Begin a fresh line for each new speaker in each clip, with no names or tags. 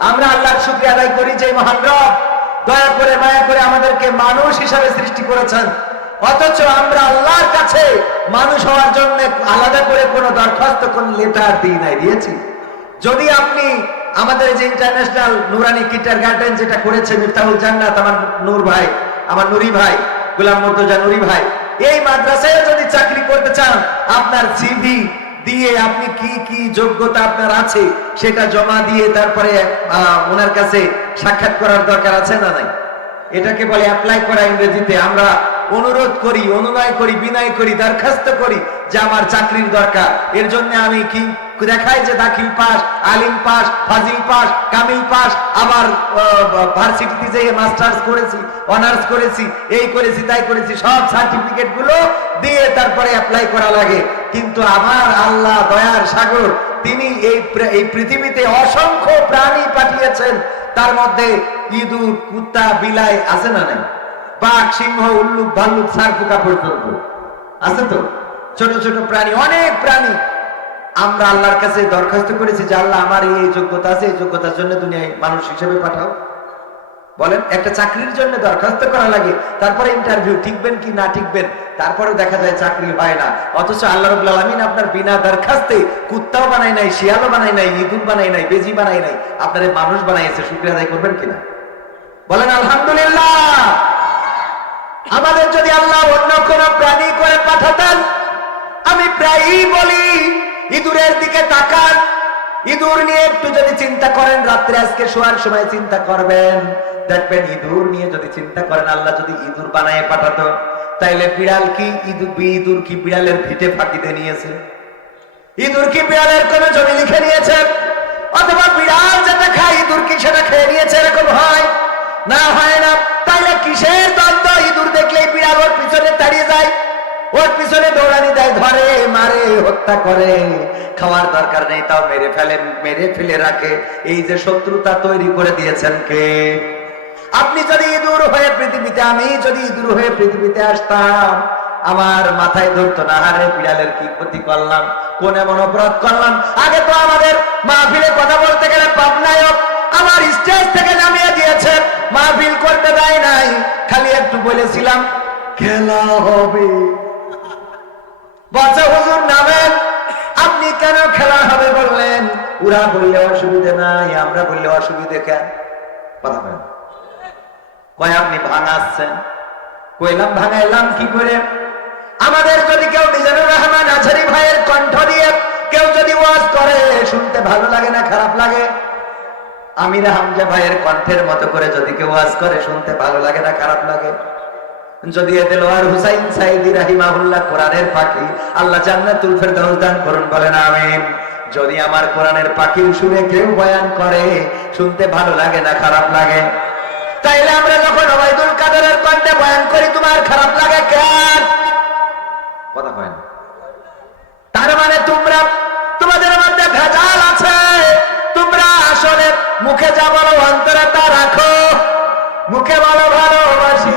আমরা আল্লাহর শুক্রিয়া আদায় করি যে মহান রব দয়া করে, মায়া করে আমাদেরকে মানুষ হিসাবে সৃষ্টি করেছেন। অথচ আমরা আল্লাহর কাছে মানুষ হওয়ার জন্য আলাদা করে কোনো দরখাস্ত, কোন লেটার দিই নাই, দিয়েছি। যদি আপনি আমাদের যে ইন্টারন্যাশনাল নুরানি কিটার গার্ডেন যেটা করেছে মিফতাহুল জান্নাত, আমার নূর ভাই, আমার নুরি ভাই, গোলাম মুর্তজা নুরি ভাই, এই মাদ্রাসায় যদি চাকরি করতে চান, আপনার সিভি দিয়ে আপনি কি কি যোগ্যতা আপনার আছে, সেটা জমা দিয়ে তারপরে ওনার কাছে সাক্ষাৎ করার দরকার আছে না নাই? এটাকে বলে অ্যাপ্লাই করা ইংরেজিতে। আমরা অনুরোধ করি, অনুনয় করি, বিনয় করি, দরখাস্ত করি যে আমার চাকরির দরকার। এর জন্য আমি কি দেখাই যে দাখিল পাস, আলিম পাস, ফাজিল পাস, কামিল পাস, আবার ভার্সিটিতে যেয়ে মাস্টার্স করেছি, অনার্স করেছি, এই করেছি, তাই করেছি, সব সার্টিফিকেটগুলো দিয়ে তারপরে অ্যাপ্লাই করা লাগে। কিন্তু আমার আল্লাহ দয়ার সাগর, তিনি এই এই পৃথিবীতে অসংখ্য প্রাণী পাঠিয়েছেন। তার মধ্যে ইঁদুর, কুত্তা, বিলাই আছে না নাই? বাঘ, সিংহ, উল্লুক, ভাল্লুক সার পোকা পর্যন্ত আছে তো? ছোট ছোট প্রাণী, অনেক প্রাণী। আমরা আল্লাহর কাছে দরখাস্ত করেছি যে, আল্লাহ, আমার এই এই যোগ্যতা আছে, এই যোগ্যতার জন্য দুনিয়ায় মানুষ হিসেবে পাঠাও। বলেন, একটা চাকরির জন্য দরখাস্ত করা লাগে, তারপরে ইন্টারভিউ ঠিকবেন কি না ঠিকবেন তারপরে দেখা যায় চাকরি হয় না। অথচ আল্লাহ রবুল আলমিন আপনার বিনা দরখাস্তে কুত্তাও বানাই নাই, শিয়ালও বানাই নাই, ইঁদুর বানাই নাই, বেজি বানাই নাই আপনার মানুষ বানাইছে, শুক্রিয়া আদায় করবেন কিনা? বলেন, আলহামদুলিল্লাহ। আমাদের যদি আল্লাহ অন্য কোন প্রাণী করে পাঠাতেন, আমি প্রায়ই বলি, ইঁদুরের দিকে তাকান ইঁদুর নিয়ে একটু যদি চিন্তা করেন, রাত্রে আজকে শোয়ার সময় চিন্তা করবেন। দেখবেন ইঁদুর নিয়ে যদি চিন্তা করেন, আল্লাহ যদি ইঁদুর বানায় পাঠাতো, তাইলে বিড়াল কি ইঁদুর ইঁদুর কি বিড়ালের ভিটে ফাঁকিতে নিয়েছে? ইঁদুর কি বিড়ালের কোন জমি লিখে নিয়েছে? অথবা বিড়াল যেটা খায়, ইঁদুর কি সেটা খেয়ে নিয়েছে? এরকম হয়? না হয় না। তাইলে কিসের পিছনে দৌড়ানি দেয়, ধরে, মারে, হত্যা করে। খাওয়ার দরকার নেই, তাও মেরে ফেলে মেরে ফেলে রাখে। এই যে শত্রুতা তৈরি করে দিয়েছেন কে? আপনি যদি ইঁদুর হয়ে পৃথিবীতে, আমি যদি ইঁদুর হয়ে পৃথিবীতে আসতাম, আমার মাথায় ধরতো না হারে বিড়ালের কি ক্ষতি করলাম? কোন এমন অপরাধ করলাম? আগে তো আমাদের মাহফিলে কথা বলতে গেলে পাবনায়ক আমার স্টেজ থেকে নামিয়ে দিয়েছে। মাহফিল করতে দেয় নাই, খালি একটু বলেছিলাম, খেলা হবে। বলছে হুজুর নামেন। আপনি কেন খেলা হবে বললেন? ওরা বললে অসুবিধে নাই, আমরা বললে অসুবিধে কেন? কয়, আপনি ভাঙাচ্ছেন। কইলাম, ভাঙাইলাম কি করে? আমাদের যদি কেউ মিজানুর রহমান আছারি ভাইয়ের কণ্ঠ দিয়ে কেউ যদি ওয়াজ করে, শুনতে ভালো লাগে না, খারাপ লাগে? আমির হামজা ভাইয়ের কণ্ঠের মতো করে যদি কেউ ওয়াজ করে, শুনতে ভালো লাগে না, খারাপ লাগে? যদি এতে লোহার হুসাইন সাইদি রাহিমাহুল্লাহ কোরআনের পাখি, আল্লাহ জান্নাতুল ফেরদাউস দান করুন, বলেন আমিন। যদি আমার কোরআনের পাখির শুনে কেউ বয়ান করে, শুনতে ভালো লাগে না, খারাপ লাগে? তাইলে আমরা যখন ওবাইদুল কাদেরের কণ্ঠে বয়ান করি, তোমার খারাপ লাগে কেন? কথা হয় না। তার মানে তোমরা, তোমাদের মধ্যে ভেজাল আছে। তোমরা আসলে মুখে যা বলো, অন্তরে তা রাখো। মুখে বলো, ভালোবাসি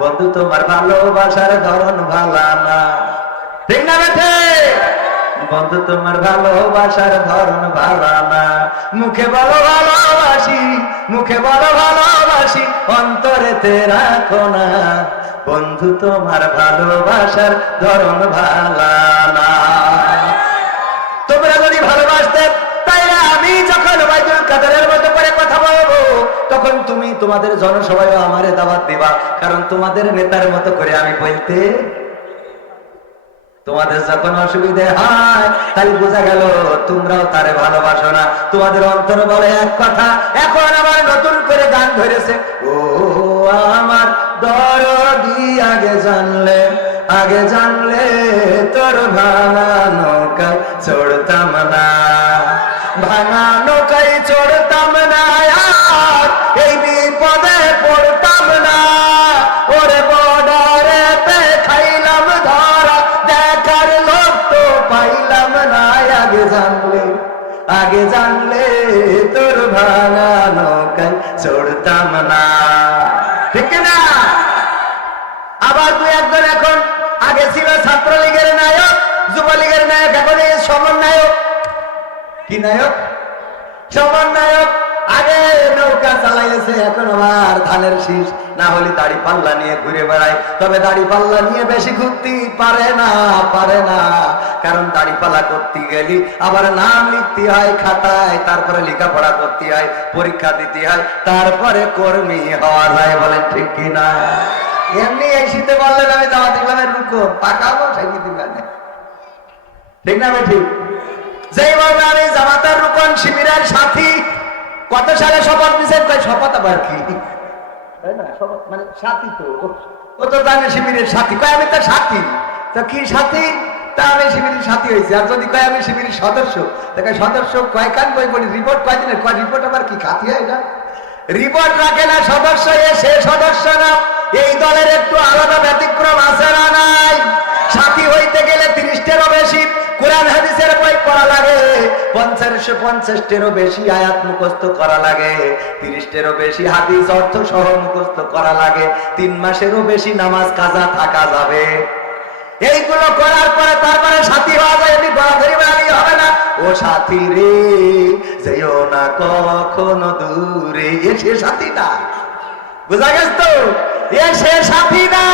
বন্ধু, তোমার ভালোবাসার ধরন ভালা না। ঠিক না বেঠে বন্ধু, তোমার ভালোবাসার ধরন ভালা না। মুখে বলো ভালোবাসি, মুখে বলো ভালোবাসি, অন্তরেতে রাখো না। বন্ধু, তোমার ভালোবাসার ধরন ভালা না। তোমাদের জনসভায় আমারে দাওয়াত দিবা, কারণ তোমাদের নেতার মতো করে আমি বলতে তোমাদের যখন অসুবিধে হয় তাই বোঝা গেল তোমরাও তারে ভালোবাসো না। তোমাদের অন্তর বলে এক কথা, এখন আমার নতুন করে গান ধরেছে। ও আমার দরদি, আগে জানলে আগে জানলে তোর ভাঙা নৌকায় চড়তাম না। ভাঙা ছিল ছাত্রলীগের নায়ক, যুবলীগের নায়ক এখন এই সমন্বয়ক। কি নায়ক? সমন্বয়ক। আগে নৌকা চালাইছে এখন আবার ধানের শীষ। না হলে দাড়ি পাল্লা নিয়ে ঘুরে বেড়ায়। তবে দাড়ি পাল্লা নিয়ে বেশি ঘুরতে পারে না পারে না। কারণ দাড়ি পাল্লা করতে গেলি আবার নাম লিখতে হয় খাতায়, তারপরে লেখাপড়া করতে হয়, পরীক্ষা দিতে হয়, তারপরে কর্মী হওয়া যায় বলেন ঠিক কিনা এমনি এই শীতে বললেন আমি জামাত ইসলামের রুকো পাকাবো সেই দিবেন ঠিক না ঠিক যেইভাবে আমি জামাতার রুকন শিবিরের সাথী কত সালে শপথ নিছেন? কয় শপথ আবার কি? তাই না? শপথ মানে সাথী তো। ও তো জানে শিবিরের সাথী। কয় আমি তার সাথী। তো কি সাথী? তা আমি শিবিরের সাথী হয়েছি। আর যদি কয় আমি শিবিরের সদস্য তাকে সদস্য কয় কান বই বলি রিপোর্ট কয় দিনের কয় রিপোর্ট আবার কি? খাতি হয় না রিপোর্ট রাখে না সদস্য এ সে সদস্য না। এই দলের একটু আলাদা ব্যতিক্রম আছে না নাই? সাথী হইতে গেলে তিরিশটেরও বেশি, কোরআন হাদিসের বই পড়া লাগে, পঞ্চাশ পঞ্চাশটেরও বেশি আয়াত মুখস্থ করা লাগে, তিরিশটেরও বেশি হাদিস অর্থ সহ মুখস্থ করা লাগে, তিন মাসেরও বেশি নামাজ কাজা থাকা যাবে। এইগুলো করার পরে তারপরে সাথী হওয়া যায়, এমনি গলা ধরে বেড়ালি হবে না। ও সাথী রে, যেও না কখনো দূরে এ সাথী না বুঝা গেছ তো? সে সাথী না,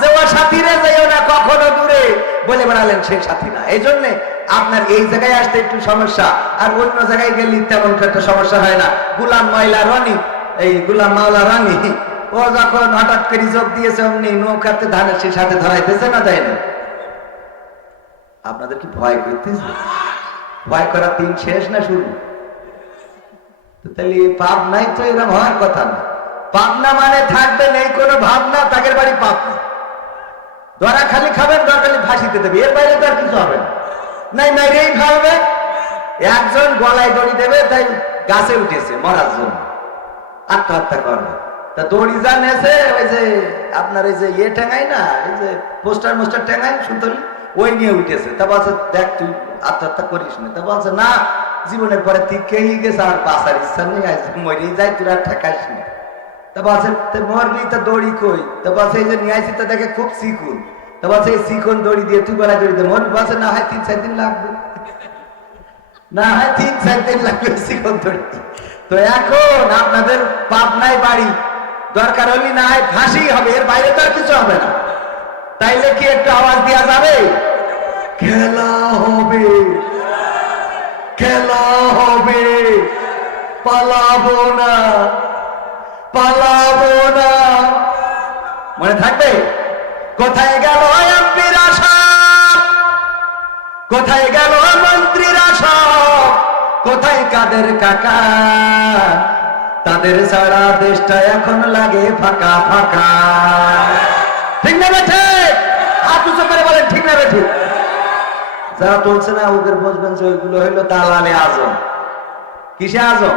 যে ও সাথী রে যেও না কখনো দূরে। বলে বেড়ালেন সে সাথী না। এই জন্য আপনার এই জায়গায় আসতে একটু সমস্যা, আর অন্য জায়গায় গেলে তেমন একটা সমস্যা হয় না। গুলাম এই গুলাম মাওলা ও যখন হঠাৎ করে যোগ দিয়েছে, অমনি নৌকাতে ধানের সে সাথে ধরাইতেছে না দেয় না? আপনাদের কি ভয় করতেছে? ভয় করা দিন শেষ না শুরু? তাহলে পাপ নাই তো, এরকম হওয়ার কথা না। পাবনা মানে থাকবে নেই, কোনো ভাবনা তাদের বাড়ি পাপ না। ধরা খালি খাবেন ধরা খালি ফাঁসিতে দেবে, এর বাইরে তো আর কিছু হবে নাই নাই রেই খাওয়াবে একজন গলায় দড়ি দেবে, তাই গাছে উঠেছে, মরার জন্য। আত্মহত্যা করবে। তা দড়ি যা নেছে, ওই যে আপনার এই যে ইয়ে ঠেঙাই না, এই যে পোস্টার মোস্টার ঠেঙাই সুতলি ওই নিয়ে উঠেছে। তা বলছে, দেখ, তুই আত্মহত্যা করিস না। তা বলছে, না, জীবনের পরে তুই খেয়ে গেছে, আর বাঁচার ইচ্ছা নেই, আজ মরে যাই, তুই আর ঠেকাইস না। তা বলছে "তে তা দড়ি কই তা বলছে এই যে নিয়ে আইছি তা দেখে খুব শিখুন তা বলছে এই শিখুন দড়ি দিয়ে তুই গলায় দড়ি দিয়ে মরবি বলছে না হয় তিন চার দিন লাগবে না হয় তিন চার দিন লাগবে শিখুন দড়ি তো এখন আপনাদের পাবনায় বাড়ি দরকার হলে না হয় ফাঁসি হবে এর বাইরে তো আর কিছু হবে না তাইলে কি একটু আওয়াজ দেওয়া যাবে খেলা হবে খেলা হবে পালাবো না পালাবো না। মনে থাকবে? কোথায় গেল এমপিরা আশা? কোথায় গেল মন্ত্রীর আশা? কোথায় কাদের কাকা? তাদের সারা দেশটা এখন লাগে ফাঁকা ফাঁকা। ঠিক না বেঠে হাত উঁচু করে বলেন, ঠিক না বেঠে যারা বলছে না, ওদের বসবেন যে ওইগুলো হইল দালালে আজম। কিসে আজম?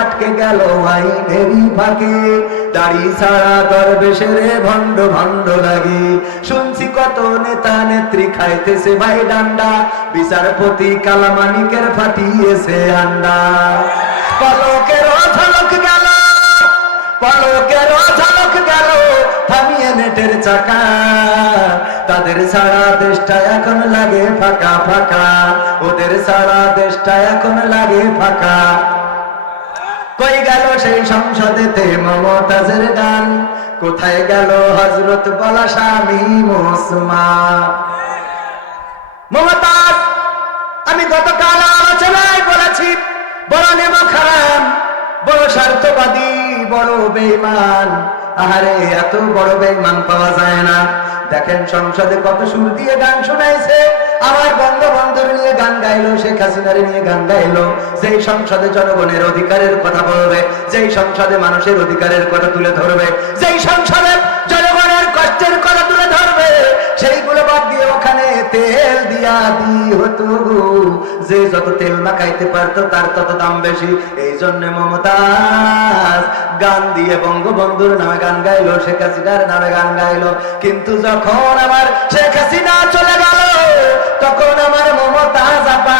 আটকে গেল আইনেরই ফাঁকে। দাড়ি সারা দরবেশের ভণ্ড ভণ্ড লাগে। শুনছি কত নেতা নেত্রী খাইতেছে ভাই ডান্ডা। বিচারপতি কালামানিকের ফাটিয়েছে আন্ডা। পলকের ঝলক গেল, পলকের ঝলক গেল, থামিয়ে নেটের চাকা। তাদের সারা দেশটা এখন লাগে ফাঁকা ফাঁকা। ওদের সারা দেশটা এখন লাগে ফাঁকা। কই গেল সেই সংসদেতে মমতাজের গান? কোথায় গেল হজরত বলা স্বামী মোসমান মমতাজ, আমি গতকাল আলোচনায় বলেছি, বড় নেমা খারাপ বড় স্বার্থবাদী, বড় বেইমান আহারে, এত বড় বেইমান পাওয়া যায় না। দেখেন সংসদে কত সুর দিয়ে গান শোনাইছে। আমার বঙ্গবন্ধুর নিয়ে গান গাইলো, শেখ হাসিনারে নিয়ে গান গাইলো। যেই সংসদে জনগণের অধিকারের কথা বলবে, যেই সংসদে মানুষের অধিকারের কথা তুলে ধরবে, যেই সংসদে জনগণের কষ্টের কথা তুলে ধরবে, সেইগুলো বাদ দিয়ে ওখানে তেল দিয়া দি হতো যে যত তেল না খাইতে পারতো, তার তত দাম বেশি। এই জন্য মমতাজ গান দিয়ে বঙ্গবন্ধুর নামে গান গাইলো, শেখ হাসিনার নামে গান গাইলো। কিন্তু যখন আমার শেখ হাসিনা চলে গেল তখন আমার মমতাজ আপা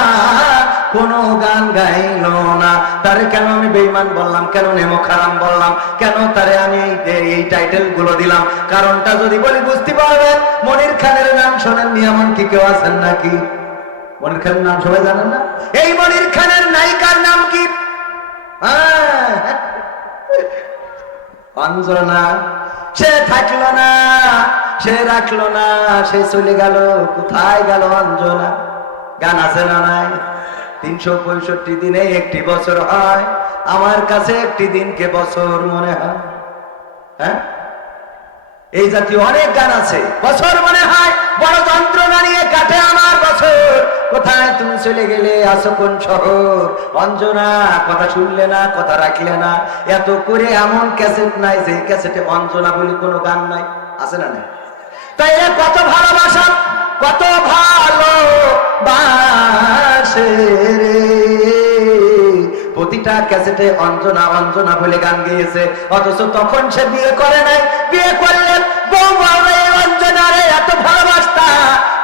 কোনো গান গাইলো না। তারে কেন আমি বেইমান বললাম, কেন নেমো খারাম বললাম, কেন তারে আমি এই- টাইটেলগুলো দিলাম? কারণটা যদি বলি, বুঝতে পারবেন, মনির খানের নাম শোনেন এমন কি কেউ আছেন নাকি? মনির খানের নাম সবাই জানেন না? এই মনির খানের নায়িকার নাম কি। অঞ্জনা সে থাকল না। সে রাখল না, সে চলে গেল, কোথায় গেল অঞ্জনা? গান আছে না নাই? তিনশো পঁয়ষট্টি দিনে একটি বছর হয়, আমার কাছে একটি দিনকে বছর মনে হয়। হ্যাঁ? এই জাতীয় অনেক গান আছে, বছর মনে হয়, বড় যন্ত্রণা নিয়ে কাটে আমার বছর। কোথায় তুমি চলে গেলে আসো কোন শহর? অঞ্জনা, কথা শুনলে না, কথা রাখলে না। এত করে এমন ক্যাসেট নাই যে ক্যাসেটে অঞ্জনা বলি কোনো গান নাই, আছে না নাই? তাই কত ভালোবাসা, কত ভালো প্রতিটা ক্যাসেটে অঞ্জনা অঞ্জনা বলে গান গেয়েছে। অথচ তখন সে বিয়ে করে নাই। বিয়ে করলেন বউ অঞ্জনা রে, এত ভালোবাসতা।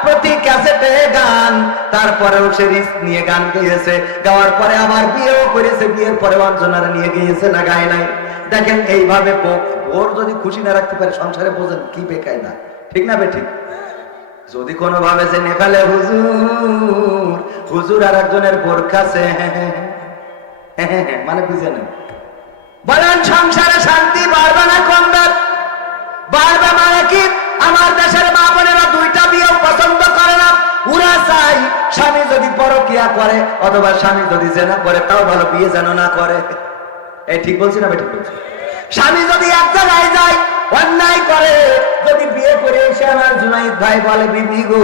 প্রতি ক্যাসেটে গান, তারপরেও সে রিস্ক নিয়ে গান গেয়েছে। গাওয়ার পরে আবার বিয়েও করেছে, বিয়ের পরে অঞ্জনারে নিয়ে গিয়েছে না, গায় নাই। দেখেন এইভাবে ওর যদি খুশি না রাখতে পারে, সংসারে বোঝেন কি বেকায় না ঠিক না বে, ঠিক? যদি কোনো ভাবে যে নেপালে হুজুর হুজুর আর একজনের বোর কাছে মানে বুঝে নেন বলেন, সংসারে শান্তি বাড়বে না কমবে বাড়বে মানে কি? আমার দেশের মা বোনেরা দুইটা বিয়ে পছন্দ করে না। উরা চাই স্বামী যদি পরকিয়া করে, অথবা স্বামী যদি জেনা করে, তাও ভালো বিয়ে যেন না করে। এই ঠিক বলছি না ঠিক বলছি? স্বামী যদি এক জায়গায় যায়, অন্যায় করে যদি বিয়ে করে এসে আমার জুনাইদ ভাই বলে, বিবি গো,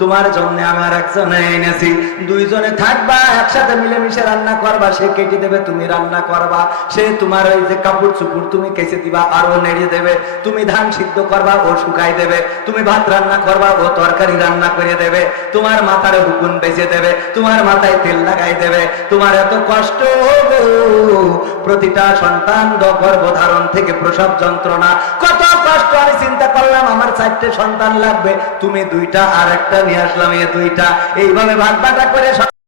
তোমার জন্য আমার একজনে এনেছি। দুইজনে থাকবা, একসাথে মিলেমিশে রান্না করবা, সে কেটে দেবে, তুমি রান্না করবা। সে তোমার ওই যে কাপড় চুপুর তুমি কেচে দিবা, আরও নেড়ে দেবে। তুমি ধান সিদ্ধ করবা, ও শুকাই দেবে। তুমি ভাত রান্না করবা, ও তরকারি রান্না করে দেবে। তোমার মাথার হুকুন বেঁচে দেবে, তোমার মাথায় তেল লাগাই দেবে। তোমার এত কষ্ট প্রতিটা সন্তান গর্ভধারণ থেকে প্রসব যন্ত্রণা। কত কষ্ট আমি চিন্তা করলাম, আমার চারটে সন্তান লাগবে, তুমি দুইটা আর একটা নিয়ে আসলাম, এ দুইটা। এইভাবে ভাগ করে